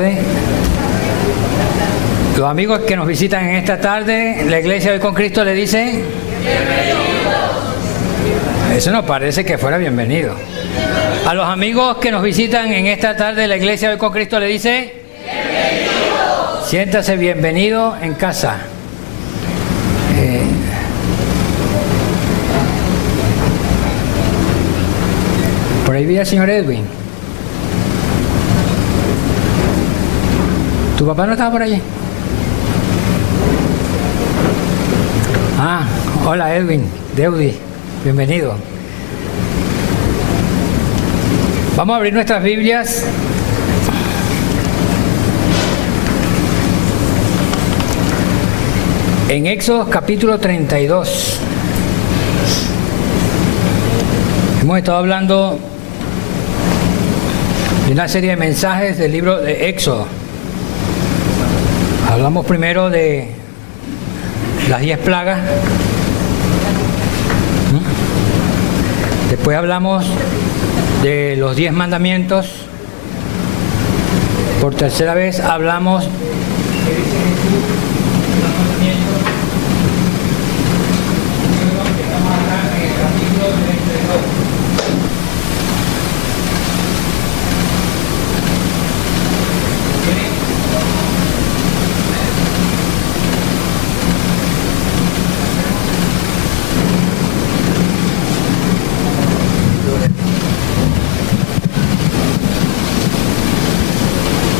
tarde. Los amigos que nos visitan en esta tarde, la Iglesia Hoy con Cristo le dice: bienvenidos. Eso no parece que fuera bienvenido. A los amigos que nos visitan en esta tarde, la Iglesia Hoy con Cristo le dice: bienvenidos. Siéntase bienvenido en casa. Por ahí vi al señor Edwin. ¿Tu papá no estaba por allí? Ah, hola Edwin, Deudi, bienvenido. Vamos a abrir nuestras Biblias en Éxodo capítulo 32. Hemos estado hablando de una serie de mensajes del libro de Éxodo. Hablamos primero de las 10 plagas. Después hablamos de los 10 mandamientos. Por tercera vez hablamos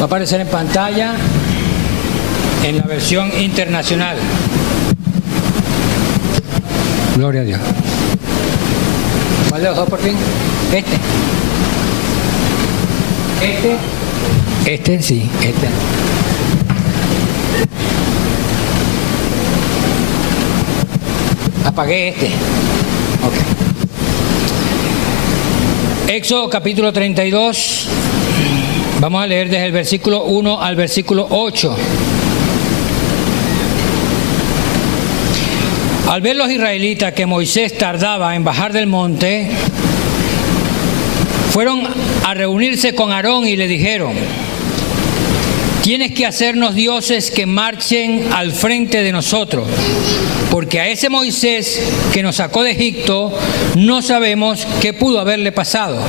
va a aparecer en pantalla en la versión internacional. Gloria a Dios. ¿Cuál de los dos por fin? Este sí, este. Apagué este. Ok. Éxodo capítulo 32. Vamos a leer desde el versículo 1 al versículo 8. Al ver los israelitas que Moisés tardaba en bajar del monte, fueron a reunirse con Aarón y le dijeron: tienes que hacernos dioses que marchen al frente de nosotros, porque a ese Moisés que nos sacó de Egipto no sabemos qué pudo haberle pasado.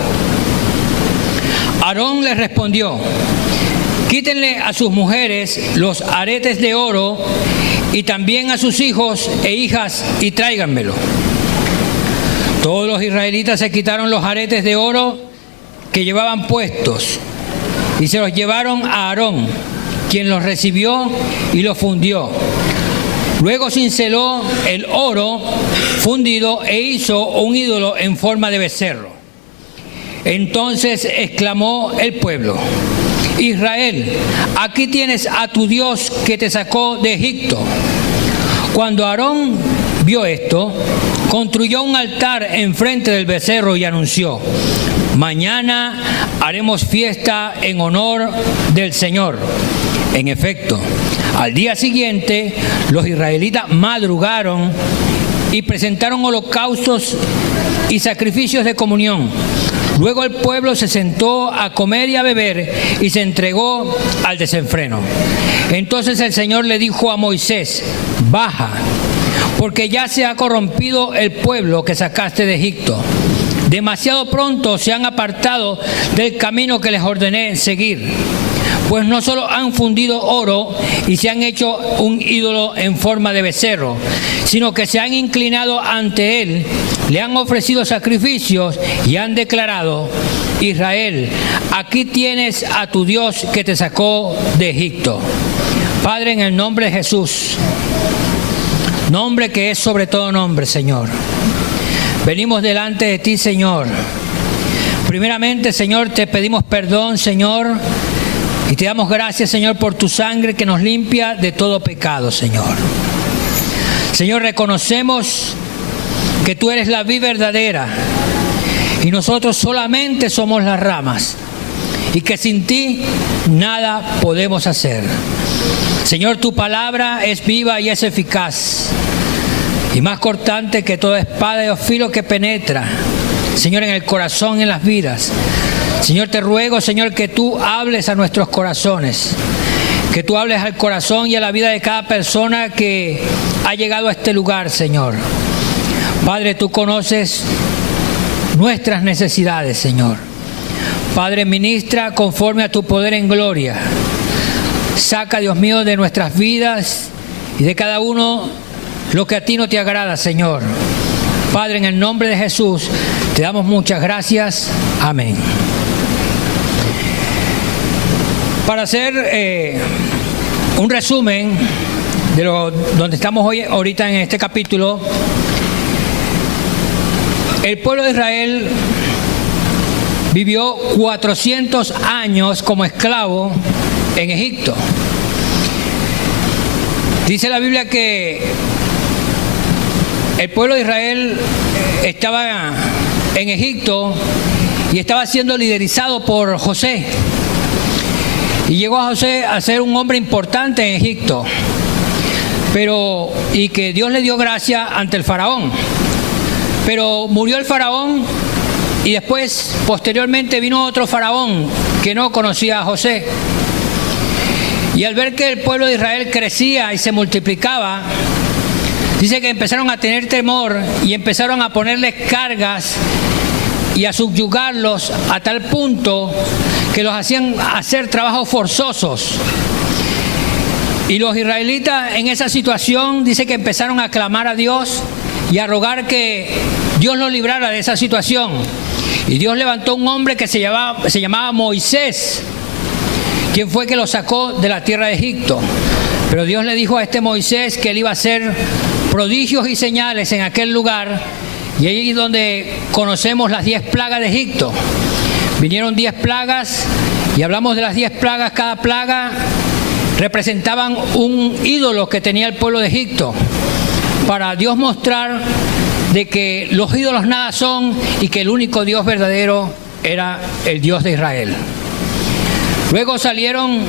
Aarón les respondió: quítenle a sus mujeres los aretes de oro y también a sus hijos e hijas y tráiganmelo. Todos los israelitas se quitaron los aretes de oro que llevaban puestos y se los llevaron a Aarón, quien los recibió y los fundió. Luego cinceló el oro fundido e hizo un ídolo en forma de becerro. Entonces exclamó el pueblo: Israel, aquí tienes a tu Dios que te sacó de Egipto. Cuando Aarón vio esto, construyó un altar enfrente del becerro y anunció: mañana haremos fiesta en honor del Señor. En efecto, al día siguiente, los israelitas madrugaron y presentaron holocaustos y sacrificios de comunión. Luego el pueblo se sentó a comer y a beber y se entregó al desenfreno. Entonces el Señor le dijo a Moisés: baja, porque ya se ha corrompido el pueblo que sacaste de Egipto. Demasiado pronto se han apartado del camino que les ordené seguir. Pues no solo han fundido oro y se han hecho un ídolo en forma de becerro, sino que se han inclinado ante él, le han ofrecido sacrificios y han declarado: Israel, aquí tienes a tu Dios que te sacó de Egipto. Padre, en el nombre de Jesús, nombre que es sobre todo nombre, Señor, venimos delante de ti, Señor. Primeramente, Señor, te pedimos perdón, Señor, y te damos gracias, Señor, por tu sangre que nos limpia de todo pecado, Señor. Señor, reconocemos que tú eres la vid verdadera y nosotros solamente somos las ramas, y que sin ti nada podemos hacer. Señor, tu palabra es viva y es eficaz, y más cortante que toda espada de dos filos que penetra, Señor, en el corazón y en las vidas. Señor, te ruego, Señor, que tú hables a nuestros corazones, que tú hables al corazón y a la vida de cada persona que ha llegado a este lugar, Señor. Padre, tú conoces nuestras necesidades, Señor. Padre, ministra conforme a tu poder en gloria. Saca, Dios mío, de nuestras vidas y de cada uno lo que a ti no te agrada, Señor. Padre, en el nombre de Jesús, te damos muchas gracias. Amén. Para hacer un resumen de donde estamos hoy, ahorita en este capítulo, el pueblo de Israel vivió 400 años como esclavo en Egipto. Dice la Biblia que el pueblo de Israel estaba en Egipto y estaba siendo liderizado por José. Y llegó a José a ser un hombre importante en Egipto, y que Dios le dio gracia ante el faraón. Pero murió el faraón y después, posteriormente, vino otro faraón que no conocía a José. Y al ver que el pueblo de Israel crecía y se multiplicaba, dice que empezaron a tener temor y empezaron a ponerles cargas y a subyugarlos a tal punto que los hacían hacer trabajos forzosos. Y los israelitas en esa situación, dice que empezaron a clamar a Dios y a rogar que Dios los librara de esa situación. Y Dios levantó un hombre que se llamaba Moisés, quien fue que lo sacó de la tierra de Egipto. Pero Dios le dijo a este Moisés que él iba a hacer prodigios y señales en aquel lugar, y ahí es donde conocemos las 10 plagas de Egipto. Vinieron 10 plagas, y hablamos de las 10 plagas. Cada plaga representaban un ídolo que tenía el pueblo de Egipto, para Dios mostrar de que los ídolos nada son y que el único Dios verdadero era el Dios de Israel. Luego salieron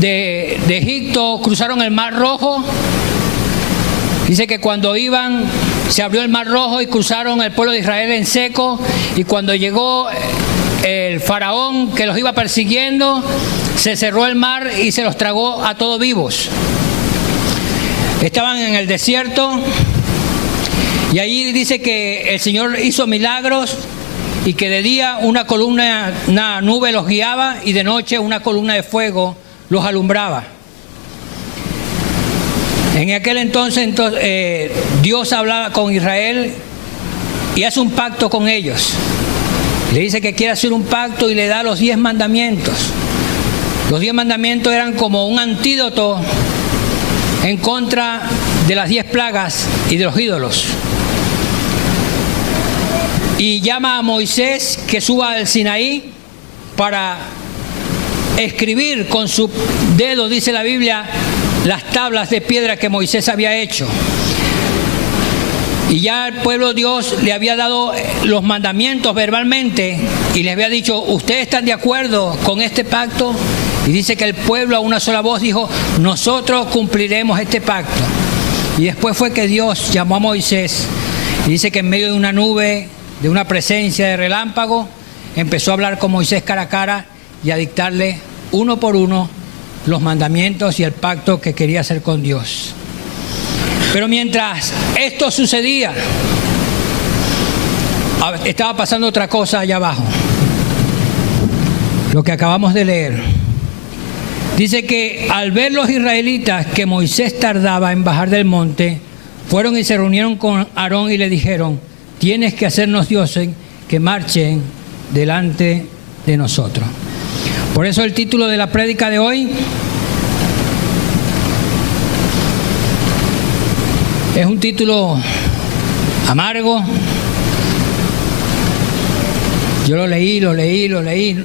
de Egipto, cruzaron el Mar Rojo. Dice que cuando iban, se abrió el Mar Rojo y cruzaron el pueblo de Israel en seco. Y cuando llegó el faraón que los iba persiguiendo, se cerró el mar y se los tragó a todos vivos. Estaban en el desierto y allí dice que el Señor hizo milagros, y que de día una nube los guiaba y de noche una columna de fuego los alumbraba. En aquel entonces Dios hablaba con Israel y hace un pacto con ellos. Le dice que quiere hacer un pacto y le da los 10 mandamientos. Los 10 mandamientos eran como un antídoto en contra de las 10 plagas y de los ídolos. Y llama a Moisés que suba al Sinaí para escribir con su dedo, dice la Biblia, las tablas de piedra que Moisés había hecho. Y ya el pueblo de Dios le había dado los mandamientos verbalmente y les había dicho: ¿ustedes están de acuerdo con este pacto? Y dice que el pueblo a una sola voz dijo: nosotros cumpliremos este pacto. Y después fue que Dios llamó a Moisés y dice que en medio de una nube, de una presencia de relámpago, empezó a hablar con Moisés cara a cara y a dictarle uno por uno los mandamientos y el pacto que quería hacer con Dios. Pero mientras esto sucedía, estaba pasando otra cosa allá abajo. Lo que acabamos de leer. Dice que al ver los israelitas que Moisés tardaba en bajar del monte, fueron y se reunieron con Aarón y le dijeron: tienes que hacernos dioses que marchen delante de nosotros. Por eso el título de la prédica de hoy es un título amargo. Yo lo leí,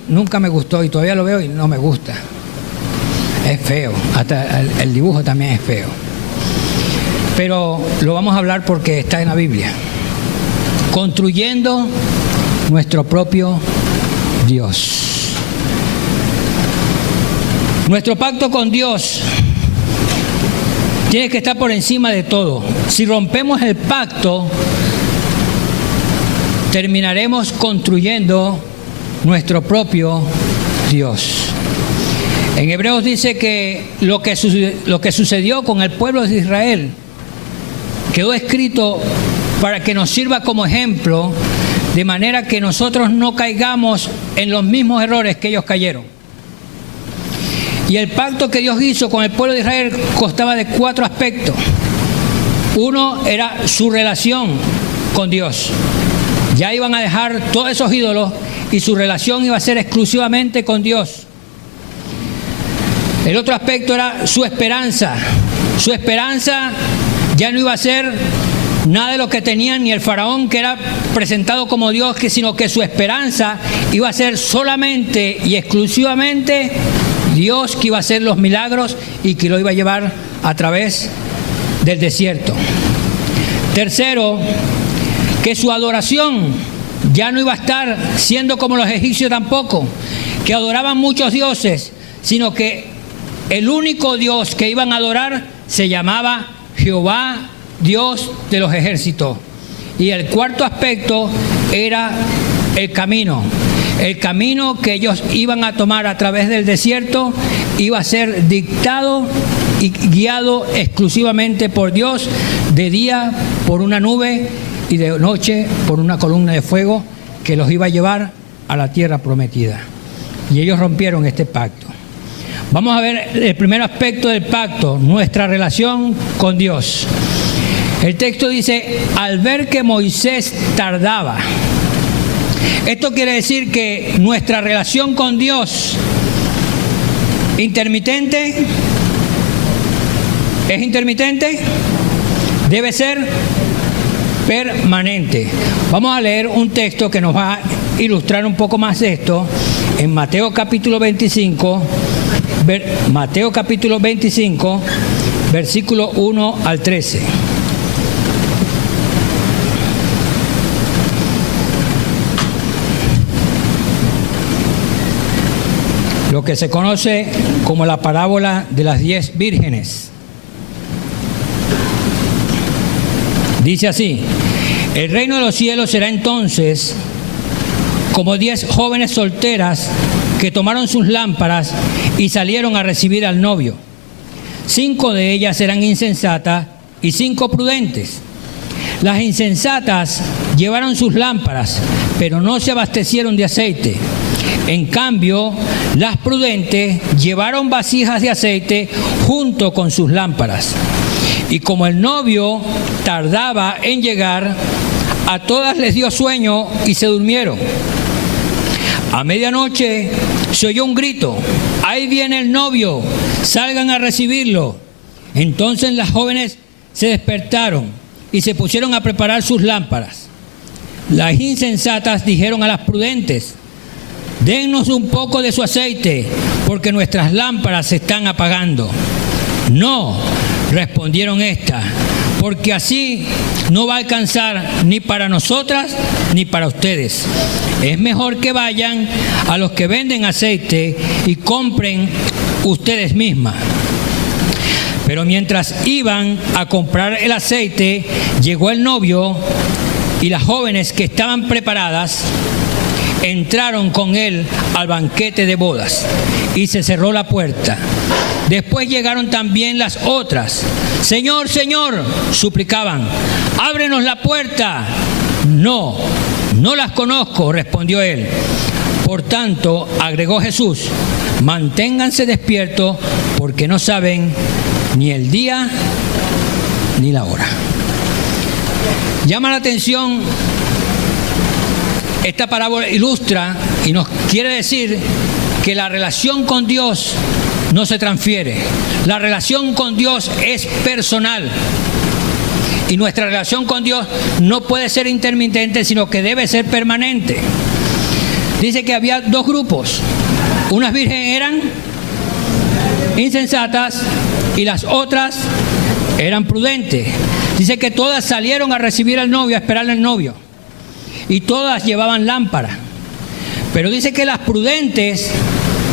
nunca me gustó y todavía lo veo y no me gusta. Es feo, hasta el dibujo también es feo. Pero lo vamos a hablar porque está en la Biblia. Construyendo nuestro propio Dios. Nuestro pacto con Dios tiene que estar por encima de todo. Si rompemos el pacto, terminaremos construyendo nuestro propio Dios. En Hebreos dice que lo que sucedió con el pueblo de Israel quedó escrito para que nos sirva como ejemplo, de manera que nosotros no caigamos en los mismos errores que ellos cayeron. Y el pacto que Dios hizo con el pueblo de Israel constaba de 4 aspectos. Uno era su relación con Dios. Ya iban a dejar todos esos ídolos y su relación iba a ser exclusivamente con Dios. El otro aspecto era su esperanza. Su esperanza ya no iba a ser nada de lo que tenían ni el faraón, que era presentado como Dios, sino que su esperanza iba a ser solamente y exclusivamente Dios, que iba a hacer los milagros y que lo iba a llevar a través del desierto. Tercero, que su adoración ya no iba a estar siendo como los egipcios tampoco, que adoraban muchos dioses, sino que el único Dios que iban a adorar se llamaba Jehová, Dios de los ejércitos. Y el cuarto aspecto era el camino. El camino que ellos iban a tomar a través del desierto iba a ser dictado y guiado exclusivamente por Dios, de día por una nube y de noche por una columna de fuego que los iba a llevar a la tierra prometida. Y ellos rompieron este pacto. Vamos a ver el primer aspecto del pacto, nuestra relación con Dios. El texto dice, al ver que Moisés tardaba. Esto quiere decir que nuestra relación con Dios intermitente, ¿es intermitente? Debe ser permanente. Vamos a leer un texto que nos va a ilustrar un poco más esto en Mateo capítulo 25, versículo 1 al 13. Lo que se conoce como la parábola de las 10 vírgenes. Dice así: el reino de los cielos será entonces como 10 jóvenes solteras que tomaron sus lámparas y salieron a recibir al novio. 5 de ellas eran insensatas y 5 prudentes. Las insensatas llevaron sus lámparas, pero no se abastecieron de aceite. En cambio, las prudentes llevaron vasijas de aceite junto con sus lámparas. Y como el novio tardaba en llegar, a todas les dio sueño y se durmieron. A medianoche se oyó un grito: ¡ahí viene el novio! ¡Salgan a recibirlo! Entonces las jóvenes se despertaron y se pusieron a preparar sus lámparas. Las insensatas dijeron a las prudentes: dennos un poco de su aceite, porque nuestras lámparas se están apagando. No, respondieron estas, porque así no va a alcanzar ni para nosotras ni para ustedes. Es mejor que vayan a los que venden aceite y compren ustedes mismas. Pero mientras iban a comprar el aceite, llegó el novio y las jóvenes que estaban preparadas entraron con él al banquete de bodas y se cerró la puerta. Después llegaron también las otras. Señor, Señor, suplicaban, ábrenos la puerta. No, no las conozco, respondió él. Por tanto, agregó Jesús, manténganse despiertos porque no saben ni el día ni la hora. Llama la atención. Esta parábola ilustra y nos quiere decir que la relación con Dios no se transfiere. La relación con Dios es personal. Y nuestra relación con Dios no puede ser intermitente, sino que debe ser permanente. Dice que había 2 grupos. Unas vírgenes eran insensatas y las otras eran prudentes. Dice que todas salieron a recibir al novio, a esperarle al novio. Y todas llevaban lámpara. Pero dice que las prudentes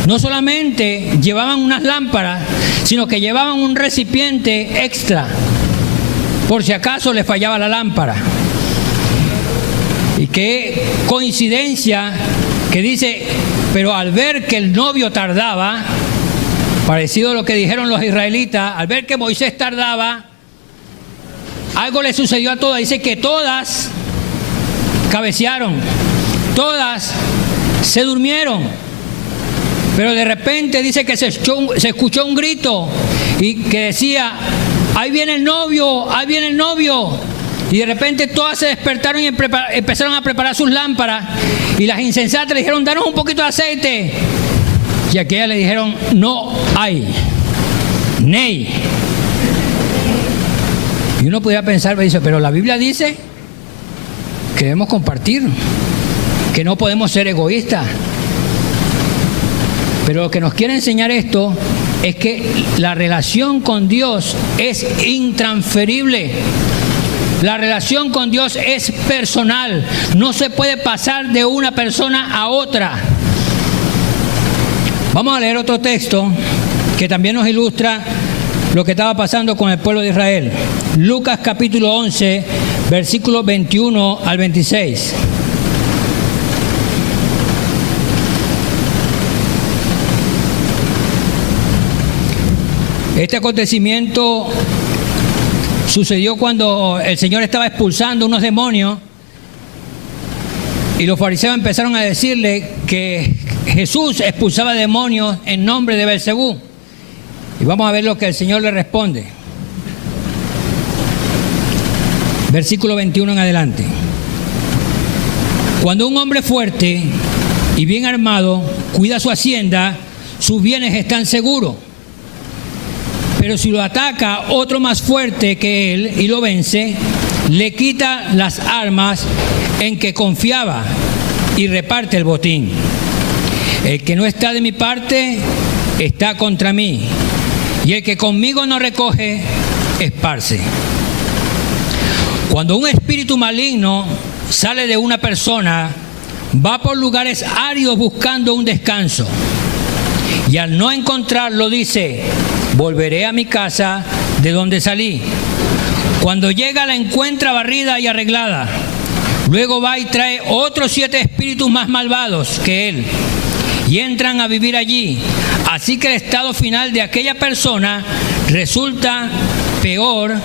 no solamente llevaban unas lámparas, sino que llevaban un recipiente extra, por si acaso les fallaba la lámpara. ¿Y qué coincidencia que dice, pero al ver que el novio tardaba, parecido a lo que dijeron los israelitas, al ver que Moisés tardaba, algo le sucedió a todas. Dice que todas cabecearon, todas se durmieron. Pero de repente dice que se escuchó un grito y que decía, ahí viene el novio, ahí viene el novio. Y de repente todas se despertaron y empezaron a preparar sus lámparas. Y las insensatas le dijeron, danos un poquito de aceite. Y aquellas le dijeron, no hay, ney. Y uno podría pensar, dice, pero la Biblia dice que debemos compartir, que no podemos ser egoístas. Pero lo que nos quiere enseñar esto es que la relación con Dios es intransferible. La relación con Dios es personal. No se puede pasar de una persona a otra. Vamos a leer otro texto que también nos ilustra lo que estaba pasando con el pueblo de Israel. Lucas capítulo 11, versículos 21 al 26. Este acontecimiento sucedió cuando el Señor estaba expulsando unos demonios y los fariseos empezaron a decirle que Jesús expulsaba demonios en nombre de Belcebú. Y vamos a ver lo que el Señor le responde. Versículo 21 en adelante. Cuando un hombre fuerte y bien armado cuida su hacienda, sus bienes están seguros. Pero si lo ataca otro más fuerte que él y lo vence, le quita las armas en que confiaba y reparte el botín. El que no está de mi parte está contra mí, y el que conmigo no recoge, esparce. Cuando un espíritu maligno sale de una persona, va por lugares áridos buscando un descanso, y al no encontrarlo dice, volveré a mi casa de donde salí. Cuando llega la encuentra barrida y arreglada. Luego va y trae otros 7 espíritus más malvados que él y entran a vivir allí. Así que el estado final de aquella persona resulta peor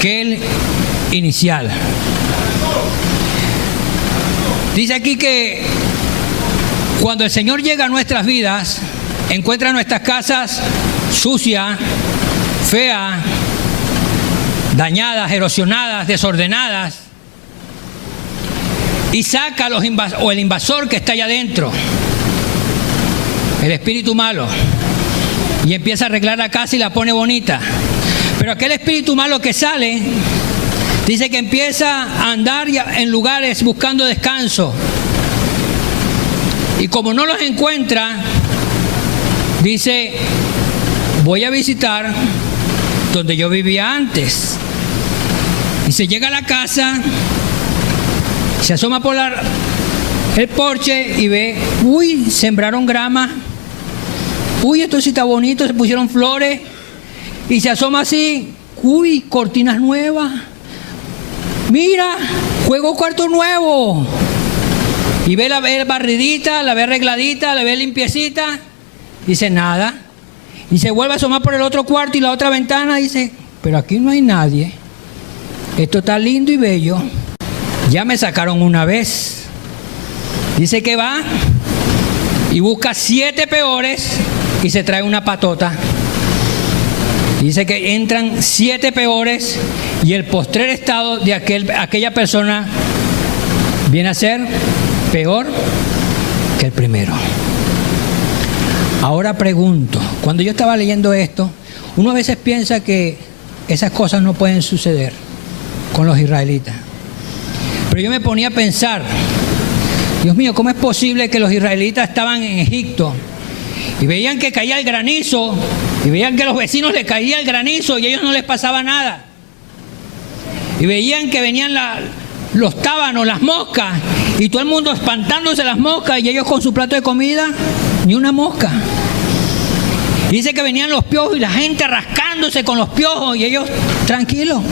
que el inicial. Dice aquí que cuando el Señor llega a nuestras vidas, encuentra nuestras casas sucias, feas, dañadas, erosionadas, desordenadas, y saca el invasor que está allá adentro, el espíritu malo, y empieza a arreglar la casa y la pone bonita. Pero aquel espíritu malo que sale, dice que empieza a andar en lugares buscando descanso, y como no los encuentra, dice, voy a visitar donde yo vivía antes. Y se llega a la casa, se asoma por el porche y ve, uy, sembraron grama, uy, esto sí está bonito, se pusieron flores. Y se asoma así, uy, cortinas nuevas, mira, juego cuarto nuevo. Y ve la ve barridita, la ve arregladita, la ve limpiecita. Dice, nada. Y se vuelve a asomar por el otro cuarto y la otra ventana y dice, pero aquí no hay nadie. Esto está lindo y bello. Ya me sacaron una vez. Dice que va y busca 7 peores y se trae una patota. Dice que entran 7 peores y el postrer estado de aquella persona viene a ser peor que el primero. Ahora pregunto, cuando yo estaba leyendo esto, uno a veces piensa que esas cosas no pueden suceder con los israelitas. Pero yo me ponía a pensar, Dios mío, ¿cómo es posible que los israelitas estaban en Egipto y veían que caía el granizo y veían que a los vecinos les caía el granizo y a ellos no les pasaba nada? Y veían que venían los tábanos, las moscas, y todo el mundo espantándose las moscas y ellos con su plato de comida, ni una mosca. Y dice que venían los piojos y la gente rascándose con los piojos y ellos tranquilos.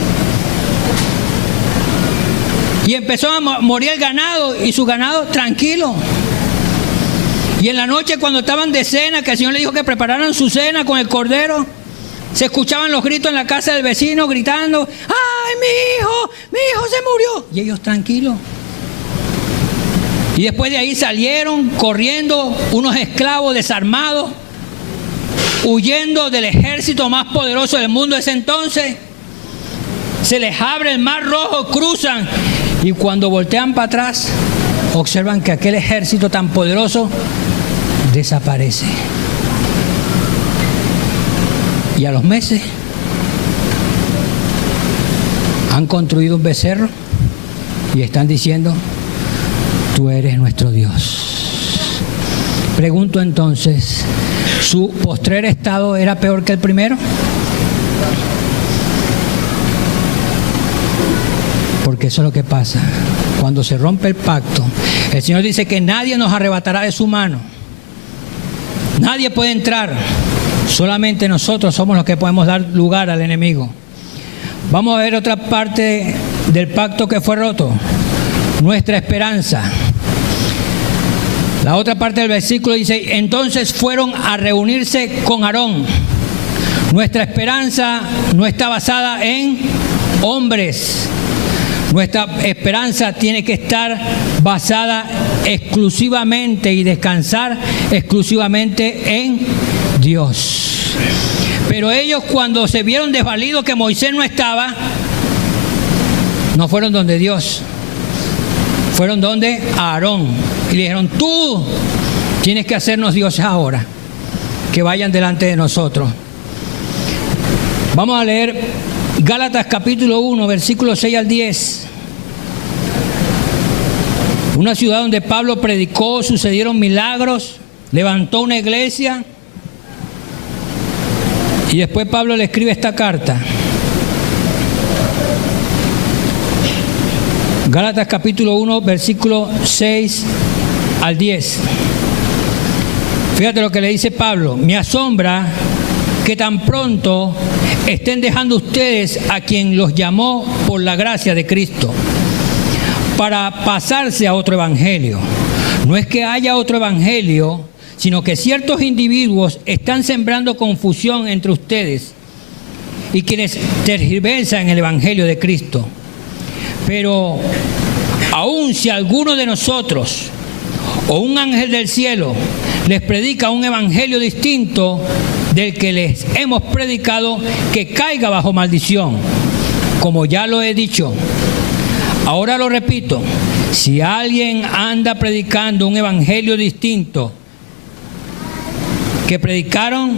Y empezó a morir el ganado y su ganado tranquilo. Y en la noche cuando estaban de cena, que el Señor le dijo que prepararan su cena con el cordero, se escuchaban los gritos en la casa del vecino gritando: ¡ay, mi hijo se murió! Y ellos tranquilos. Y después de ahí salieron corriendo unos esclavos desarmados, huyendo del ejército más poderoso del mundo de ese entonces. Se les abre el mar rojo, cruzan, y cuando voltean para atrás, observan que aquel ejército tan poderoso desaparece. Y a los meses han construido un becerro y están diciendo: tú eres nuestro Dios. Pregunto entonces, ¿su postrer estado era peor que el primero? Porque eso es lo que pasa. Cuando se rompe el pacto, el Señor dice que nadie nos arrebatará de su mano. Nadie puede entrar. Solamente nosotros somos los que podemos dar lugar al enemigo. Vamos a ver otra parte del pacto que fue roto. Nuestra esperanza. La otra parte del versículo dice: entonces fueron a reunirse con Aarón. Nuestra esperanza no está basada en hombres. Nuestra esperanza tiene que estar basada exclusivamente y descansar exclusivamente en Dios. Pero ellos, cuando se vieron desvalidos que Moisés no estaba, no fueron donde Dios, fueron donde Aarón, y le dijeron: tú tienes que hacernos dioses ahora, que vayan delante de nosotros. Vamos a leer Gálatas capítulo 1, versículos 6 al 10. Una ciudad donde Pablo predicó, sucedieron milagros, levantó una iglesia. Y después Pablo le escribe esta carta. Gálatas capítulo 1, versículo 6 al 10. Fíjate lo que le dice Pablo: me asombra que tan pronto estén dejando ustedes a quien los llamó por la gracia de Cristo para pasarse a otro evangelio. No es que haya otro evangelio, sino que ciertos individuos están sembrando confusión entre ustedes y quienes tergiversan el evangelio de Cristo. Pero aun si alguno de nosotros o un ángel del cielo les predica un evangelio distinto del que les hemos predicado, que caiga bajo maldición. Como ya lo he dicho, ahora lo repito: si alguien anda predicando un evangelio distinto que predicaron,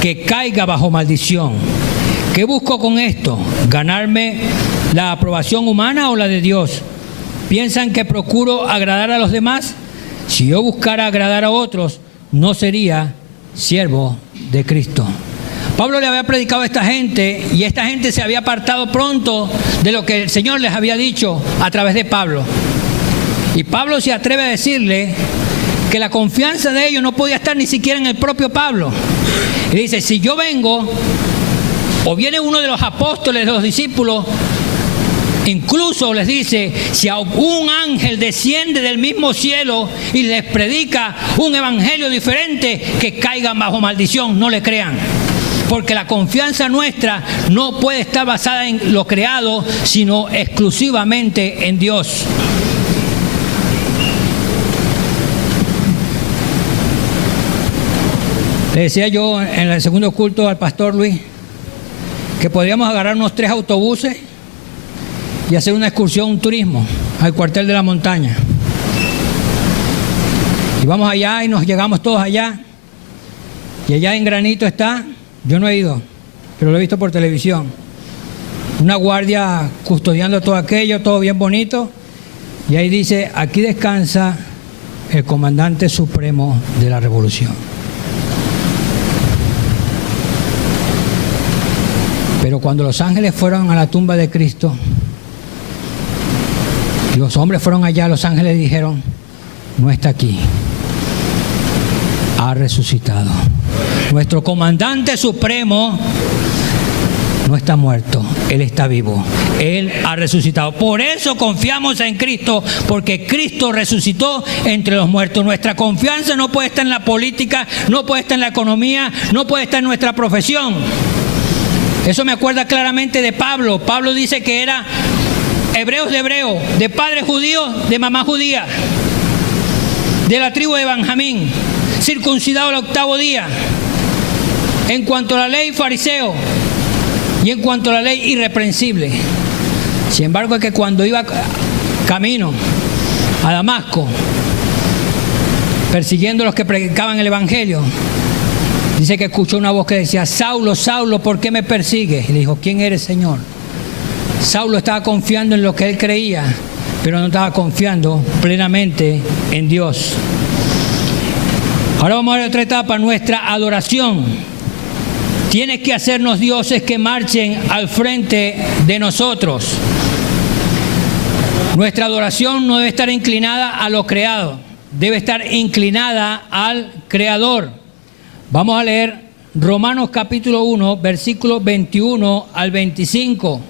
que caiga bajo maldición. ¿Qué busco con esto? ¿Ganarme la aprobación humana o la de Dios? ¿Piensan que procuro agradar a los demás? Si yo buscara agradar a otros, no sería siervo de Cristo. Pablo le había predicado a esta gente, y esta gente se había apartado pronto de lo que el Señor les había dicho a través de Pablo. Y Pablo se atreve a decirle que la confianza de ellos no podía estar ni siquiera en el propio Pablo. Y dice: si yo vengo, o viene uno de los apóstoles, de los discípulos, incluso les dice, si un ángel desciende del mismo cielo y les predica un evangelio diferente, que caigan bajo maldición, no le crean. Porque la confianza nuestra no puede estar basada en lo creado, sino exclusivamente en Dios. Le decía yo en el segundo culto al pastor Luis que podríamos agarrar unos 3 autobuses y hacer una excursión, un turismo al cuartel de la montaña. Y vamos allá y nos llegamos todos allá. Y allá en Granito está, yo no he ido, pero lo he visto por televisión, una guardia custodiando todo aquello, todo bien bonito. Y ahí dice: aquí descansa el comandante supremo de la revolución. Pero cuando los ángeles fueron a la tumba de Cristo, los hombres fueron allá, los ángeles dijeron: no está aquí, ha resucitado. Nuestro comandante supremo no está muerto, Él está vivo, Él ha resucitado. Por eso confiamos en Cristo, porque Cristo resucitó entre los muertos. Nuestra confianza no puede estar en la política, no puede estar en la economía, no puede estar en nuestra profesión. Eso me acuerda claramente de Pablo. Pablo dice que era hebreos de hebreo, de padres judíos, de mamá judía, de la tribu de Benjamín, circuncidado al 8º día. En cuanto a la ley, fariseo, y en cuanto a la ley, irreprensible. Sin embargo, es que cuando iba camino a Damasco, persiguiendo a los que predicaban el Evangelio, dice que escuchó una voz que decía: Saulo, Saulo, ¿por qué me persigues? Y le dijo: ¿quién eres, Señor? Saulo estaba confiando en lo que él creía, pero no estaba confiando plenamente en Dios. Ahora vamos a ver otra etapa, nuestra adoración. Tiene que hacernos dioses que marchen al frente de nosotros. Nuestra adoración no debe estar inclinada a lo creado, debe estar inclinada al Creador. Vamos a leer Romanos capítulo 1, versículos 21 al 25.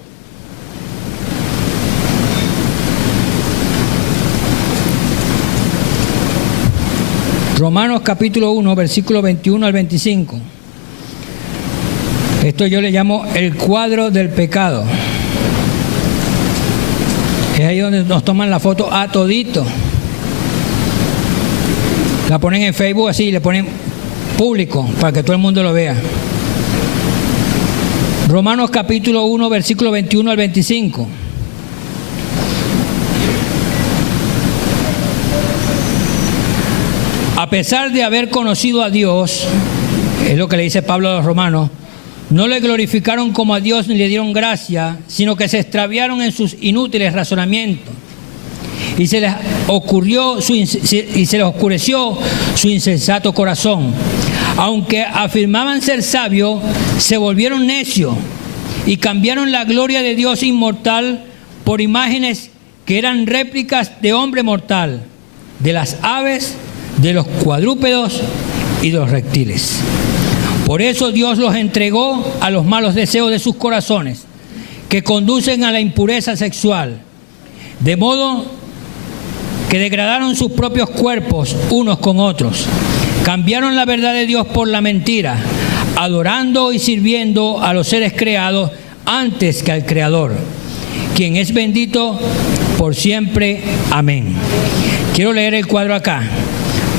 Romanos capítulo 1, versículo 21 al 25. Esto yo le llamo el cuadro del pecado. Es ahí donde nos toman la foto a todito. La ponen en Facebook así, le ponen público para que todo el mundo lo vea. Romanos capítulo 1, versículo 21 al 25. A pesar de haber conocido a Dios, es lo que le dice Pablo a los romanos, no le glorificaron como a Dios ni le dieron gracia, sino que se extraviaron en sus inútiles razonamientos. Y se les oscureció su insensato corazón. Aunque afirmaban ser sabios, se volvieron necios y cambiaron la gloria de Dios inmortal por imágenes que eran réplicas de hombre mortal, de las aves, de los cuadrúpedos y de los reptiles. Por eso Dios los entregó a los malos deseos de sus corazones, que conducen a la impureza sexual, de modo que degradaron sus propios cuerpos unos con otros. Cambiaron la verdad de Dios por la mentira, adorando y sirviendo a los seres creados antes que al Creador, quien es bendito por siempre. Amén. Quiero leer el cuadro acá.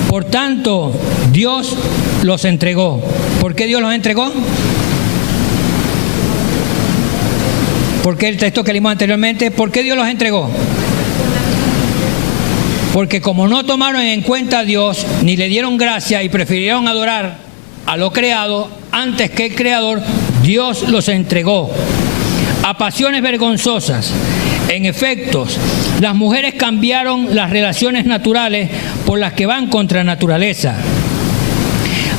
Por tanto, Dios los entregó. ¿Por qué Dios los entregó? Porque el texto que leímos anteriormente, ¿por qué Dios los entregó? Porque como no tomaron en cuenta a Dios, ni le dieron gracia y prefirieron adorar a lo creado antes que el Creador, Dios los entregó a pasiones vergonzosas. En efecto, las mujeres cambiaron las relaciones naturales por las que van contra naturaleza.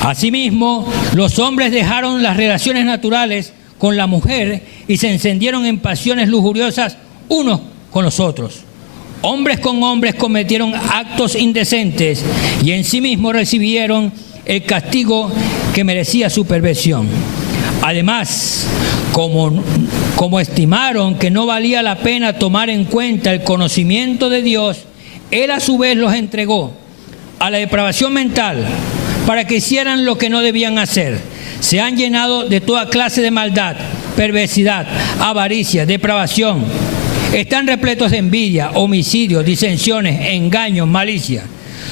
Asimismo, los hombres dejaron las relaciones naturales con la mujer y se encendieron en pasiones lujuriosas unos con los otros. Hombres con hombres cometieron actos indecentes y en sí mismos recibieron el castigo que merecía su perversión. Además, como estimaron que no valía la pena tomar en cuenta el conocimiento de Dios, Él a su vez los entregó a la depravación mental para que hicieran lo que no debían hacer. Se han llenado de toda clase de maldad, perversidad, avaricia, depravación. Están repletos de envidia, homicidios, disensiones, engaños, malicia.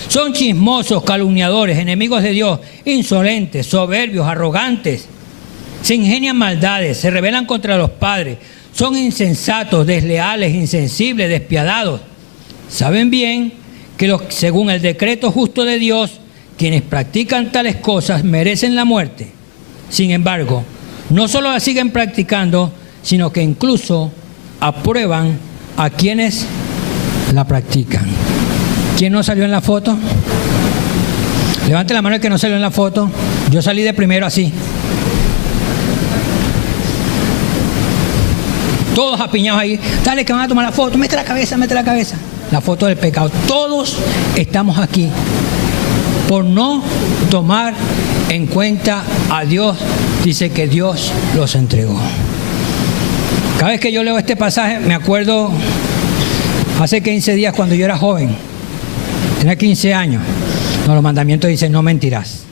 Son chismosos, calumniadores, enemigos de Dios, insolentes, soberbios, arrogantes. Se ingenian maldades, se rebelan contra los padres. Son insensatos, desleales, insensibles, despiadados. Saben bien que según el decreto justo de Dios, quienes practican tales cosas merecen la muerte. Sin embargo, no solo la siguen practicando, sino que incluso aprueban a quienes la practican. ¿Quién no salió en la foto? Levante la mano el que no salió en la foto. Yo salí de primero así. Todos apiñados ahí. Dale que van a tomar la foto. Mete la cabeza, mete la cabeza. La foto del pecado. Todos estamos aquí por no tomar en cuenta a Dios. Dice que Dios los entregó. Cada vez que yo leo este pasaje me acuerdo hace 15 días cuando yo era joven, tenía 15 años. No, los mandamientos dicen no mentirás.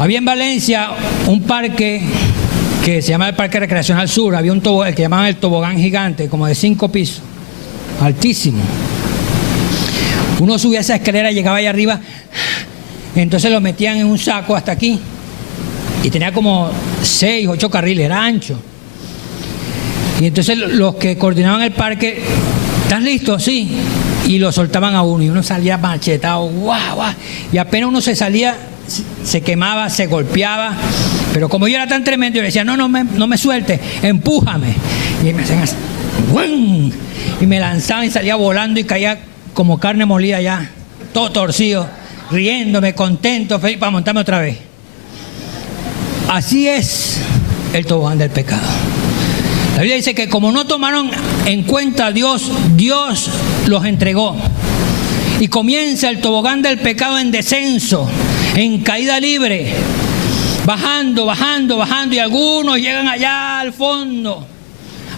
Había en Valencia un parque que se llama el Parque Recreacional Sur. Había un tobogán, el que llamaban el tobogán gigante, como de 5 pisos, altísimo. Uno subía esa escalera, llegaba allá arriba, entonces lo metían en un saco hasta aquí y tenía como 6, 8 carriles, era ancho. Y entonces los que coordinaban el parque, ¿estás listo? Sí. Y lo soltaban a uno y uno salía machetado, guau, guau. Y apenas uno se salía, se quemaba, se golpeaba. Pero como yo era tan tremendo, yo le decía, no me sueltes, empújame. Y me hacían así, ¡bum! Y me lanzaban y salía volando y caía como carne molida ya, todo torcido, riéndome, contento, feliz para montarme otra vez. Así es el tobogán del pecado. La Biblia dice que como no tomaron en cuenta a Dios, Dios los entregó. Y comienza el tobogán del pecado en descenso, en caída libre, bajando, bajando, bajando, y algunos llegan allá al fondo.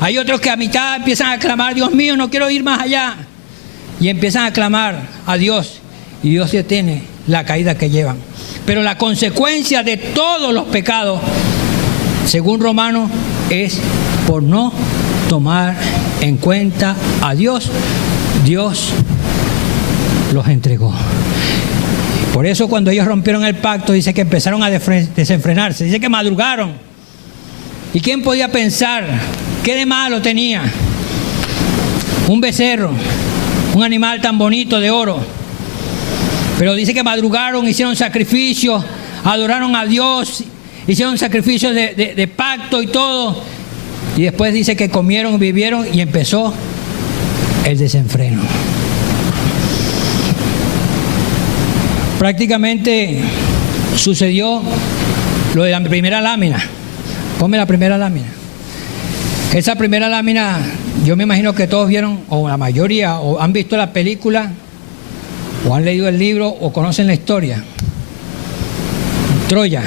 Hay otros que a mitad empiezan a clamar, Dios mío, no quiero ir más allá. Y empiezan a clamar a Dios, y Dios detiene la caída que llevan. Pero la consecuencia de todos los pecados, según Romanos, es por no tomar en cuenta a Dios. Dios los entregó. Por eso cuando ellos rompieron el pacto, dice que empezaron a desenfrenarse, dice que madrugaron. ¿Y quién podía pensar qué de malo tenía un becerro, un animal tan bonito de oro? Pero dice que madrugaron, hicieron sacrificios, adoraron a Dios, hicieron sacrificios de pacto y todo. Y después dice que comieron, vivieron y empezó el desenfreno. Prácticamente sucedió lo de la primera lámina. Ponme la primera lámina. Esa primera lámina, yo me imagino que todos vieron, o la mayoría, o han visto la película, o han leído el libro, o conocen la historia. Troya.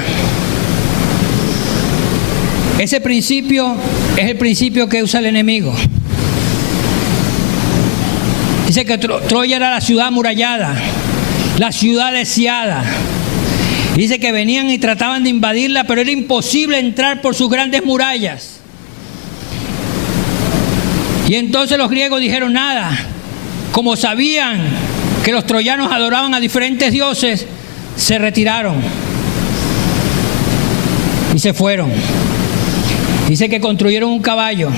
Ese principio es el principio que usa el enemigo. Dice que Troya era la ciudad amurallada, la ciudad deseada. Dice que venían y trataban de invadirla, pero era imposible entrar por sus grandes murallas. Y entonces los griegos dijeron nada. Como sabían que los troyanos adoraban a diferentes dioses, se retiraron y se fueron. Dice que construyeron un caballo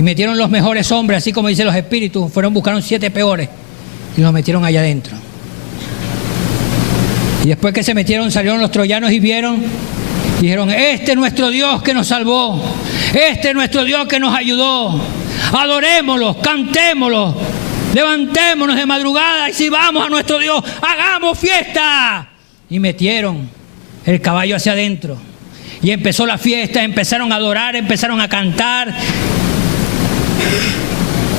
y metieron los mejores hombres, así como dicen los espíritus, buscaron 7 peores y los metieron allá adentro. Y después que se metieron, salieron los troyanos y vieron, y dijeron, este es nuestro Dios que nos salvó, este es nuestro Dios que nos ayudó, adorémoslo, cantémoslo, levantémonos de madrugada y si vamos a nuestro Dios, hagamos fiesta. Y metieron el caballo hacia adentro. Y empezó la fiesta, empezaron a adorar, empezaron a cantar.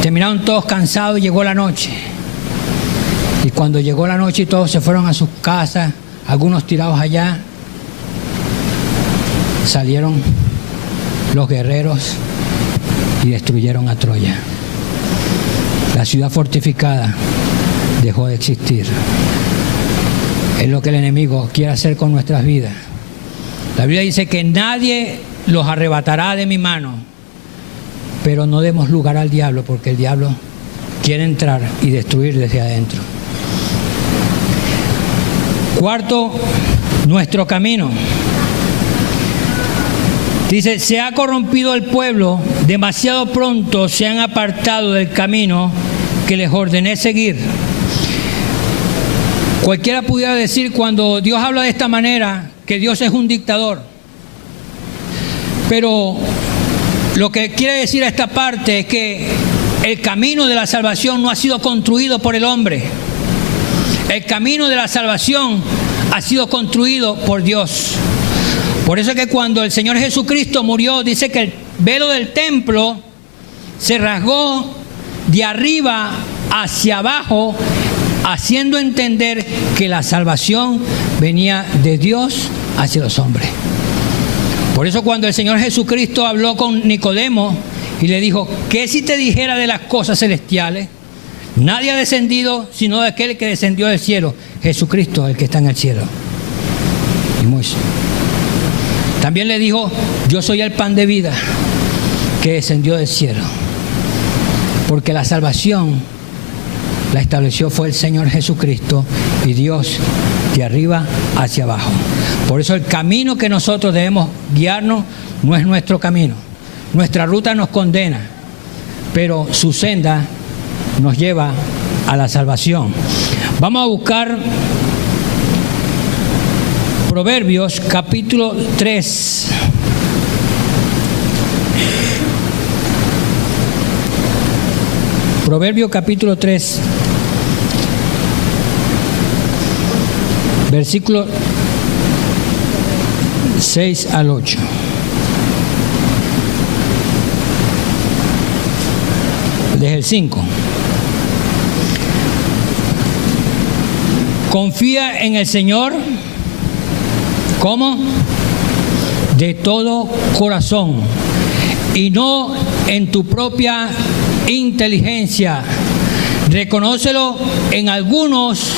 Terminaron todos cansados y llegó la noche. Y cuando llegó la noche y todos se fueron a sus casas, algunos tirados allá, salieron los guerreros y destruyeron a Troya. La ciudad fortificada dejó de existir. Es lo que el enemigo quiere hacer con nuestras vidas. La Biblia dice que nadie los arrebatará de mi mano, pero no demos lugar al diablo, porque el diablo quiere entrar y destruir desde adentro. Cuarto, nuestro camino. Dice, se ha corrompido el pueblo, demasiado pronto se han apartado del camino que les ordené seguir. Cualquiera pudiera decir cuando Dios habla de esta manera que Dios es un dictador. Pero lo que quiere decir a esta parte es que el camino de la salvación no ha sido construido por el hombre. El camino de la salvación ha sido construido por Dios. Por eso es que cuando el Señor Jesucristo murió, dice que el velo del templo se rasgó de arriba hacia abajo, haciendo entender que la salvación venía de Dios hacia los hombres. Por eso cuando el Señor Jesucristo habló con Nicodemo y le dijo, ¿qué si te dijera de las cosas celestiales? Nadie ha descendido sino de aquel que descendió del cielo, Jesucristo, el que está en el cielo. Y Moisés también le dijo, yo soy el pan de vida que descendió del cielo. Porque la salvación la estableció fue el Señor Jesucristo y Dios de arriba hacia abajo. Por eso el camino que nosotros debemos guiarnos no es nuestro camino. Nuestra ruta nos condena, pero su senda nos lleva a la salvación. Vamos a buscar Proverbios capítulo 3. Proverbios capítulo 3, versículo 6 al 8. Desde el 5. Confía en el Señor. ¿Cómo? De todo corazón y no en tu propia inteligencia. Reconócelo en algunos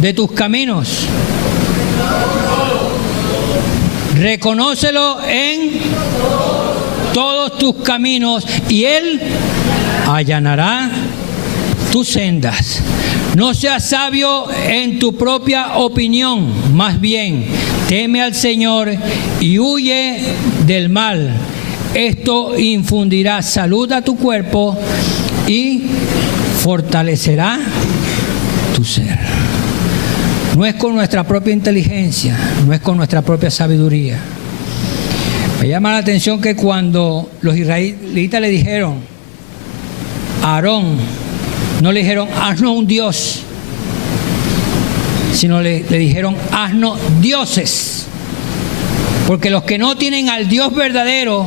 de tus caminos. Reconócelo en todos tus caminos y Él allanará tus sendas. No seas sabio en tu propia opinión, más bien teme al Señor y huye del mal. Esto infundirá salud a tu cuerpo y fortalecerá tu ser. No es con nuestra propia inteligencia, no es con nuestra propia sabiduría. Me llama la atención que cuando los israelitas le dijeron a Aarón, no le dijeron, haznos un Dios, sino le dijeron, haznos dioses. Porque los que no tienen al Dios verdadero,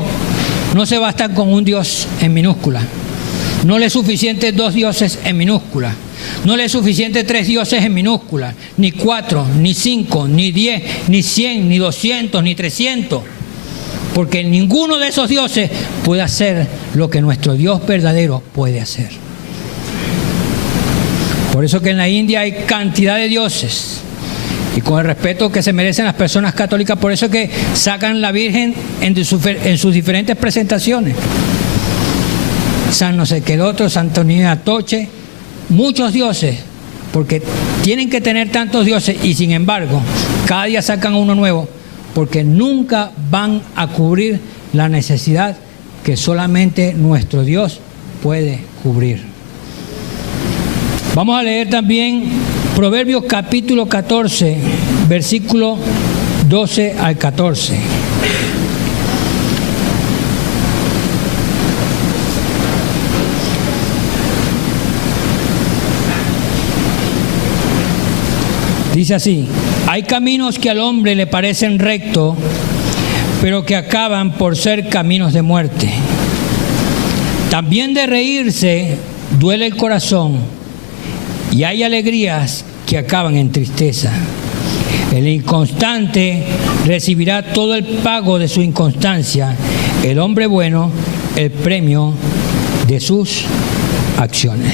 no se bastan con un Dios en minúscula. No le es suficiente 2 dioses en minúscula. No le es suficiente 3 dioses en minúscula. Ni 4, ni 5, ni 10, ni 100, ni 200, ni 300. Porque ninguno de esos dioses puede hacer lo que nuestro Dios verdadero puede hacer. Por eso que en la India hay cantidad de dioses. Y con el respeto que se merecen las personas católicas, por eso que sacan la Virgen en sus diferentes presentaciones. San no sé qué el otro, Santa Unidad Atoche, muchos dioses, porque tienen que tener tantos dioses y sin embargo, cada día sacan uno nuevo, porque nunca van a cubrir la necesidad que solamente nuestro Dios puede cubrir. Vamos a leer también Proverbios capítulo 14, versículo 12 al 14. Dice así, hay caminos que al hombre le parecen rectos, pero que acaban por ser caminos de muerte. También de reírse duele el corazón, y hay alegrías que acaban en tristeza. El inconstante recibirá todo el pago de su inconstancia, el hombre bueno el premio de sus acciones.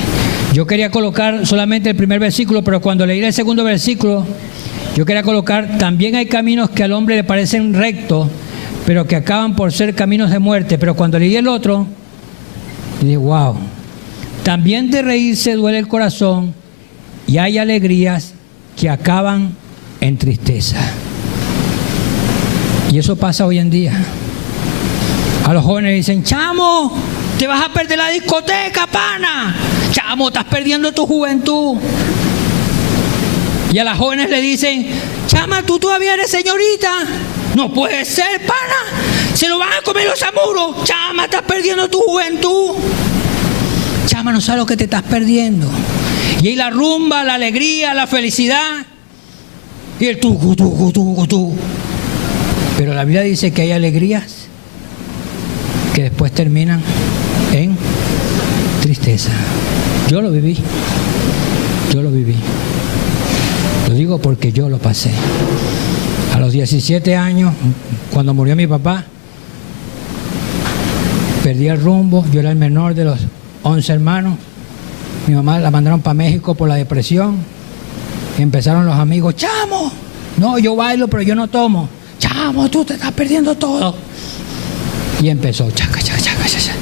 Yo quería colocar solamente el primer versículo, pero cuando leí el segundo versículo, yo quería colocar, también hay caminos que al hombre le parecen rectos, pero que acaban por ser caminos de muerte. Pero cuando leí el otro, dije, wow, también de reírse duele el corazón, y hay alegrías que acaban en tristeza. Y eso pasa hoy en día. A los jóvenes dicen, chamo, te vas a perder la discoteca, pana. Chamo, estás perdiendo tu juventud. Y a las jóvenes le dicen, chama, tú todavía eres señorita. No puede ser, pana. Se lo van a comer los amuros. Chama, estás perdiendo tu juventud. Chama, no sabes lo que te estás perdiendo. Y ahí la rumba, la alegría, la felicidad. Y el tú. Pero la Biblia dice que hay alegrías que después terminan en tristeza. Yo lo viví. Lo digo porque yo lo pasé. A los los 17 años, cuando murió mi papá, perdí el rumbo. Yo era el menor de los 11 hermanos. Mi mamá la mandaron para México por la depresión. Y empezaron los amigos: chamo, no, yo bailo, pero yo no tomo. Chamo, tú te estás perdiendo todo. Y empezó, chaca, chaca, chaca, chaca.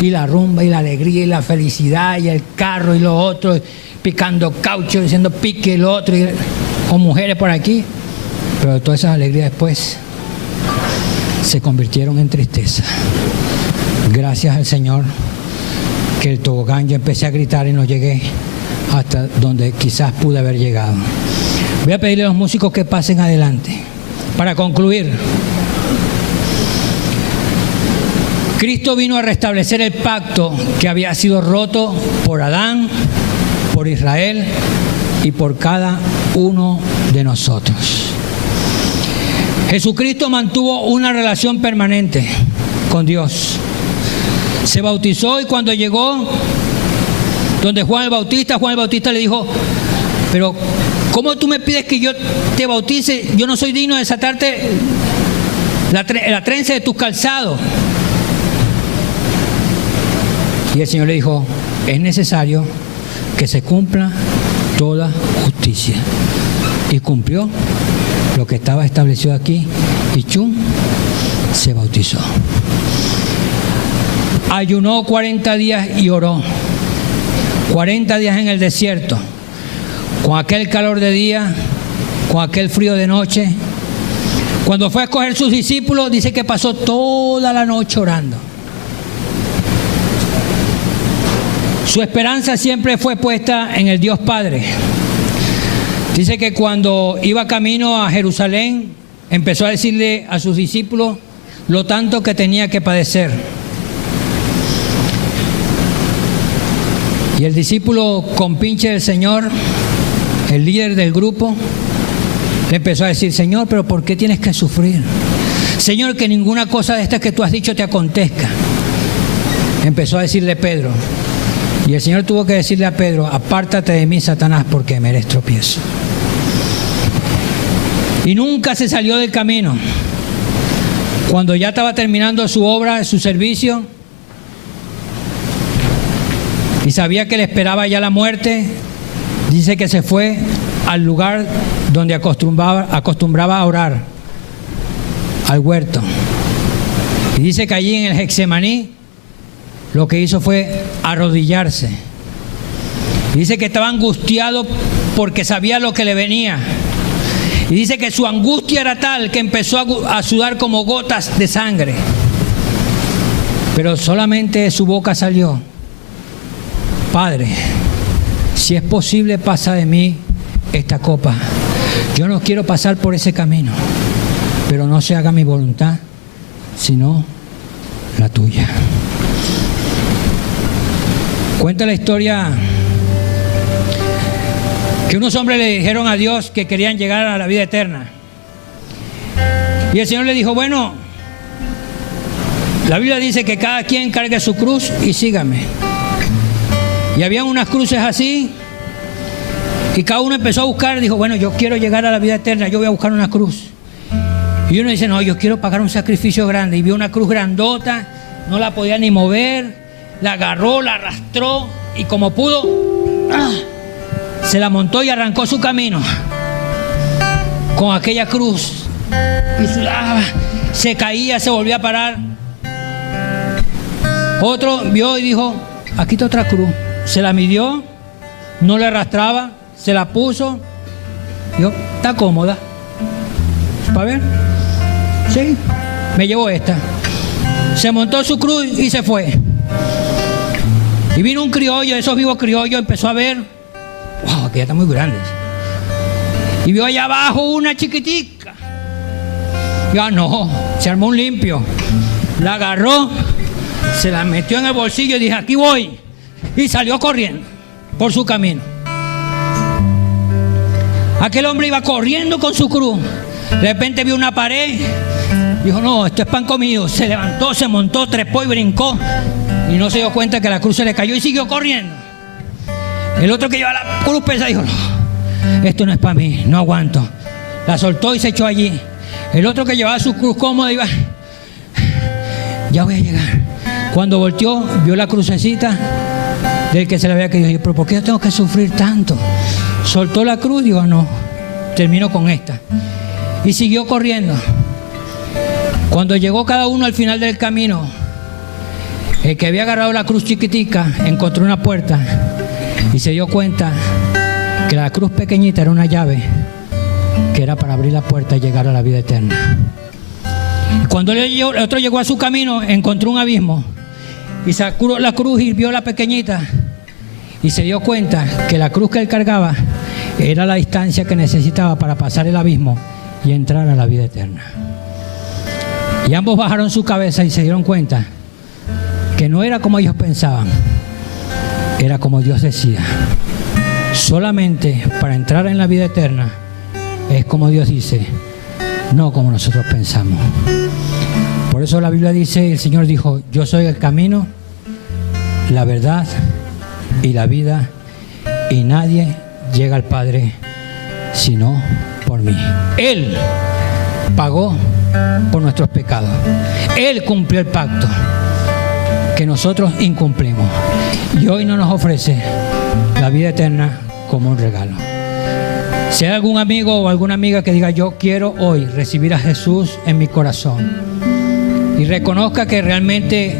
Y la rumba, y la alegría, y la felicidad, y el carro, y lo otro, picando caucho, diciendo pique el otro, y, con mujeres por aquí. Pero todas esas alegrías después se convirtieron en tristeza. Gracias al Señor que el tobogán, yo empecé a gritar y no llegué hasta donde quizás pude haber llegado. Voy a pedirle a los músicos que pasen adelante. Para concluir, Cristo vino a restablecer el pacto que había sido roto por Adán, por Israel y por cada uno de nosotros. Jesucristo mantuvo una relación permanente con Dios. Se bautizó y cuando llegó donde Juan el Bautista le dijo: pero ¿cómo tú me pides que yo te bautice? Yo no soy digno de desatarte la trenza de tus calzados. Y el Señor le dijo: es necesario que se cumpla toda justicia. Y cumplió lo que estaba establecido aquí, y chum, se bautizó. Ayunó 40 días y oró. 40 días en el desierto, con aquel calor de día, con aquel frío de noche. Cuando fue a escoger sus discípulos, dice que pasó toda la noche orando. Su esperanza siempre fue puesta en el Dios Padre. Dice que cuando iba camino a Jerusalén, empezó a decirle a sus discípulos lo tanto que tenía que padecer. Y el discípulo compinche del Señor, el líder del grupo, le empezó a decir: Señor, pero ¿por qué tienes que sufrir? Señor, que ninguna cosa de estas que tú has dicho te acontezca. Empezó a decirle Pedro. Y el Señor tuvo que decirle a Pedro: apártate de mí, Satanás, porque me eres tropiezo. Y nunca se salió del camino. Cuando ya estaba terminando su obra, su servicio, y sabía que le esperaba ya la muerte, dice que se fue al lugar donde acostumbraba a orar, al huerto. Y dice que allí en el Getsemaní lo que hizo fue arrodillarse. Y dice que estaba angustiado porque sabía lo que le venía. Y dice que su angustia era tal que empezó a sudar como gotas de sangre. Pero solamente de su boca salió: Padre, si es posible, pasa de mí esta copa. Yo no quiero pasar por ese camino, pero no se haga mi voluntad, sino la tuya. Cuenta la historia que unos hombres le dijeron a Dios que querían llegar a la vida eterna. Y el Señor le dijo: bueno, la Biblia dice que cada quien cargue su cruz y sígame. Y habían unas cruces así, y cada uno empezó a buscar. Dijo: bueno, yo quiero llegar a la vida eterna, yo voy a buscar una cruz. Y uno dice: no, yo quiero pagar un sacrificio grande. Y vio una cruz grandota, no la podía ni mover. La agarró, la arrastró, y como pudo, se la montó y arrancó su camino con aquella cruz. Y sudaba, se caía, se volvía a parar. Otro vio y dijo: aquí está otra cruz. Se la midió, no le arrastraba, se la puso. Dijo: está cómoda. ¿Para ver? Sí, me llevó esta. Se montó su cruz y se fue. Y vino un criollo, esos vivos criollos, empezó a ver. ¡Wow! Que ya está muy grande. Y vio allá abajo una chiquitica. Ya no, se armó un limpio. La agarró, se la metió en el bolsillo y dijo: aquí voy. Y salió corriendo por su camino. Aquel hombre iba corriendo con su cruz. De repente vio una pared. Dijo: no, esto es pan comido. Se levantó, se montó, trepó y brincó. Y no se dio cuenta que la cruz se le cayó y siguió corriendo. El otro que lleva la cruz pesada dijo: no, esto no es para mí, no aguanto. La soltó y se echó allí. El otro que llevaba su cruz cómoda iba, ya voy a llegar. Cuando volteó, vio la crucecita del que se le había caído. Y dijo, pero ¿por qué yo tengo que sufrir tanto? Soltó la cruz y dijo, no, termino con esta. Y siguió corriendo. Cuando llegó cada uno al final del camino, el que había agarrado la cruz chiquitica encontró una puerta y se dio cuenta que la cruz pequeñita era una llave que era para abrir la puerta y llegar a la vida eterna. Y cuando el otro llegó a su camino, encontró un abismo y sacó la cruz y vio la pequeñita y se dio cuenta que la cruz que él cargaba era la distancia que necesitaba para pasar el abismo y entrar a la vida eterna. Y ambos bajaron su cabeza y se dieron cuenta que no era como ellos pensaban, era como Dios decía. Solamente para entrar en la vida eterna es como Dios dice, no como nosotros pensamos. Por eso la Biblia dice, el Señor dijo, yo soy el camino, la verdad y la vida, y nadie llega al Padre sino por mí. Él pagó por nuestros pecados. Él cumplió el pacto que nosotros incumplimos. Y hoy no nos ofrece la vida eterna como un regalo. Si hay algún amigo o alguna amiga que diga, yo quiero hoy recibir a Jesús en mi corazón, y reconozca que realmente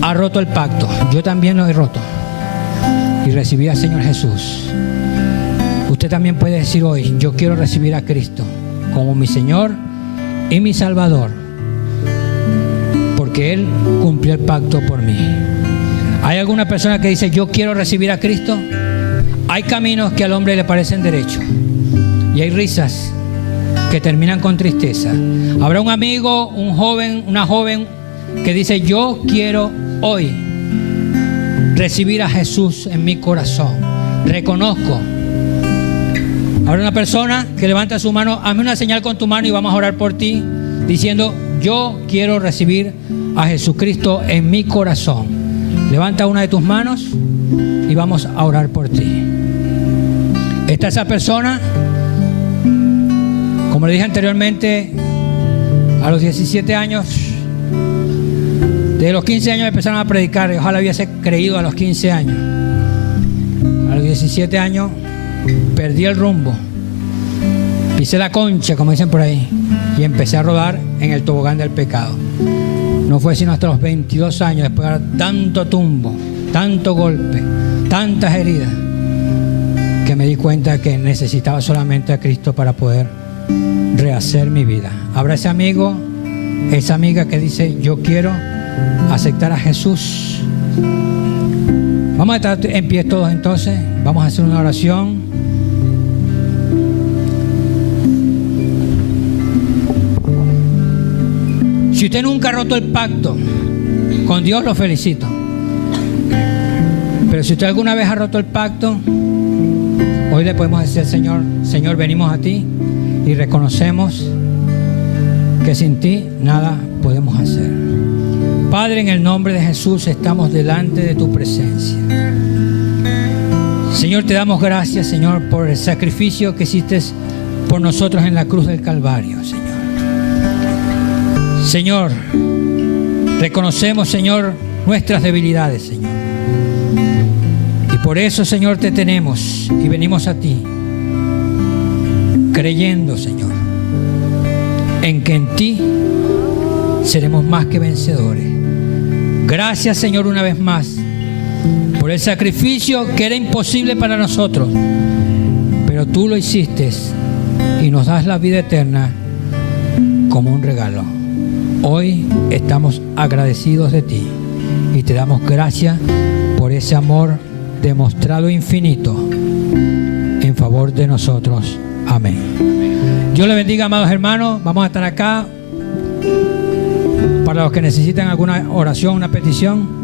ha roto el pacto, yo también lo he roto, y recibí al Señor Jesús, usted también puede decir hoy, yo quiero recibir a Cristo como mi Señor y mi Salvador, porque Él cumplió el pacto por mí. ¿Hay alguna persona que dice, yo quiero recibir a Cristo? Hay caminos que al hombre le parecen derechos y hay risas que terminan con tristeza. Habrá un amigo, un joven, una joven que dice, yo quiero hoy recibir a Jesús en mi corazón. Reconozco. Habrá una persona que levanta su mano, hazme una señal con tu mano y vamos a orar por ti, diciendo, yo quiero recibir a Jesucristo en mi corazón. Levanta una de tus manos y vamos a orar por ti. Está esa persona, como le dije anteriormente, a los 17 años, de los 15 años empezaron a predicar, y ojalá hubiese creído a los 15 años. A los 17 años perdí el rumbo, pisé la concha, como dicen por ahí, y empecé a rodar en el tobogán del pecado. No fue sino hasta los 22 años, después de dar tanto tumbo, tanto golpe, tantas heridas, que me di cuenta que necesitaba solamente a Cristo para poder rehacer mi vida. Habrá ese amigo, esa amiga que dice, yo quiero aceptar a Jesús. Vamos a estar en pie todos entonces, vamos a hacer una oración. Si usted nunca ha roto el pacto con Dios, lo felicito. Pero si usted alguna vez ha roto el pacto, hoy le podemos decir al Señor, Señor, venimos a ti y reconocemos que sin ti nada podemos hacer. Padre, en el nombre de Jesús estamos delante de tu presencia. Señor, te damos gracias, Señor, por el sacrificio que hiciste por nosotros en la cruz del Calvario, Señor. Señor, reconocemos, Señor, nuestras debilidades, Señor. Y por eso, Señor, te tenemos y venimos a ti, creyendo, Señor, en que en ti seremos más que vencedores. Gracias, Señor, una vez más, por el sacrificio que era imposible para nosotros, pero tú lo hiciste y nos das la vida eterna como un regalo. Hoy estamos agradecidos de ti y te damos gracias por ese amor demostrado infinito en favor de nosotros. Amén. Dios le bendiga, amados hermanos. Vamos a estar acá para los que necesitan alguna oración, una petición.